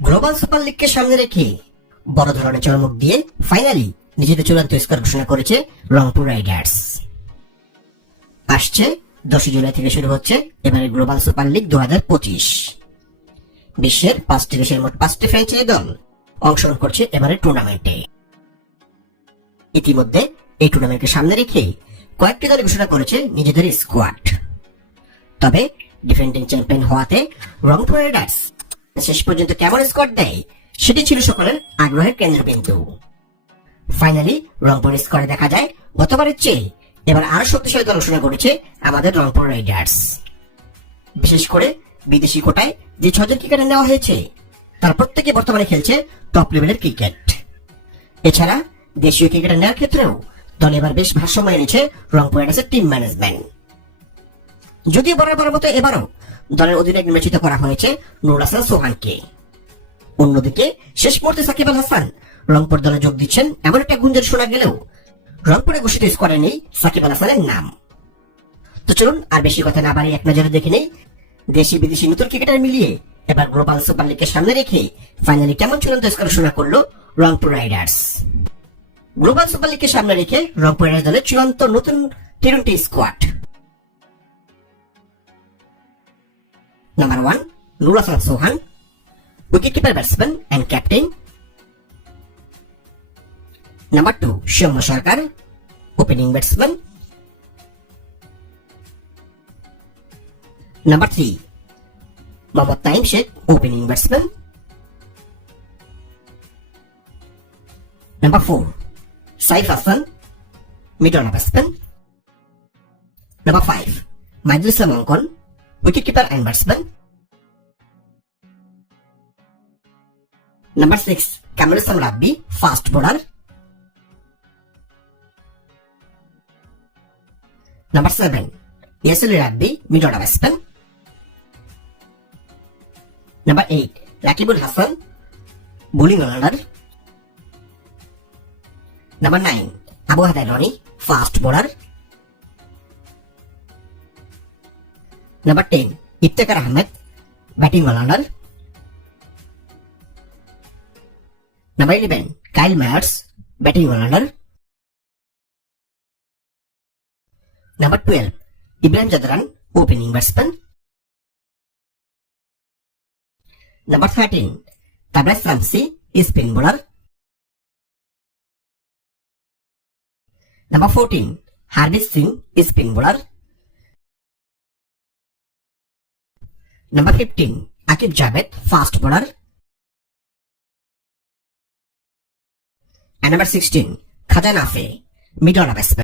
Global super লিগকে সামনে রেখে বড় ধরনের চরমুখ দিয়ে ফাইনালি নিজেদের চূড়ান্ত স্কোর ঘোষণা করেছে রংপুর রাইডার্স আসছে দশই জুলাই থেকে শুরু হচ্ছে এবারে গ্লোবাল সুপার লিগ দু হাজার পঁচিশ। বিশ্বের পাঁচটি দেশের মোট পাঁচটি ফ্র্যাঞ্চাইজি দল অংশগ্রহণ করছে এবারে টুর্নামেন্টে ইতিমধ্যে এই টুর্নামেন্টকে সামনে রেখে কয়েকটি দল ঘোষণা করেছে নিজেদের স্কোয়াড তবে ডিফেন্ডিং চ্যাম্পিয়ন হওয়াতে রংপুর রাইডার্স শেষ পর্যন্ত কেমন স্কোয়াড দেয়, সেটি ছিল সকলের আগ্রহের কেন্দ্রবিন্দু। ফাইনালি রংপুর স্কোয়াডে দেখা যায় গতবারের চেয়ে এবার আরও শক্তিশালী ঘোষণা করেছে আমাদের রংপুর রাইডার্স। বিশেষ করে বিদেশি কোটায় যে ছজন ক্রিকেটার নেওয়া হয়েছে, তার প্রত্যেকে বর্তমানে খেলছে টপ লেভেলের ক্রিকেট। এছাড়া দেশীয় ক্রিকেটার নেওয়ার ক্ষেত্রেও দল এবার বেশ ভারসাম্য এনেছে রংপুর রাইডার্সের টিম ম্যানেজমেন্ট যদিও বরাবর মতো এবারও দলের অধিনায়ক নির্বাচিত করা হয়েছে নুরুল হাসান সোহানকে অন্যদিকে, শেষ মুহূর্তে সাকিব আল হাসান রংপুর দলে যোগ দিচ্ছেন এমন একটা গুঞ্জন শোনা গেলেও রংপুরে ঘোষিত স্কোয়াডে নেই সাকিব আল হাসানের নাম। তো চলুন আর বেশি কথা না বাড়িয়ে এক নজরে দেখে নেই দেশি বিদেশি নতুন ক্রিকেটার মিলিয়ে এবার গ্লোবাল সুপার লিগকে সামনে রেখে ফাইনালি কেমন চূড়ান্ত স্কোর ঘোষণা করল রংপুর রাইডার্স। গ্লোবাল সুপার লিগকে সামনে রেখে রংপুর রাইডার্স দলের চূড়ান্ত নতুন T twenty squad. One Nur Hasan Sohan wicket keeper batsman and captain number two Soumya Sarkar opening batsman number three Mohammad Taim Sheikh opening batsman number four Saif Hasan mid order batsman number five Maidul Islam Ankon wicket keeper and batsman number six Kamrul Islam Rabbi fast bowler number seven Yasul Rabbi mid order batsman number eight Rakibul Hasan bowling allrounder number nine Abu Hadai Rony fast bowler number ten Iftikhar Ahmed batting allrounder number eleven Kyle Mayers batting allrounder number twelve Ibrahim Zadran opening batsman number thirteen Tabraiz Shamsi spin bowler bowler fifteen Aqib Javed fast bowler and number 16 Khawaja Nafay mid order batsman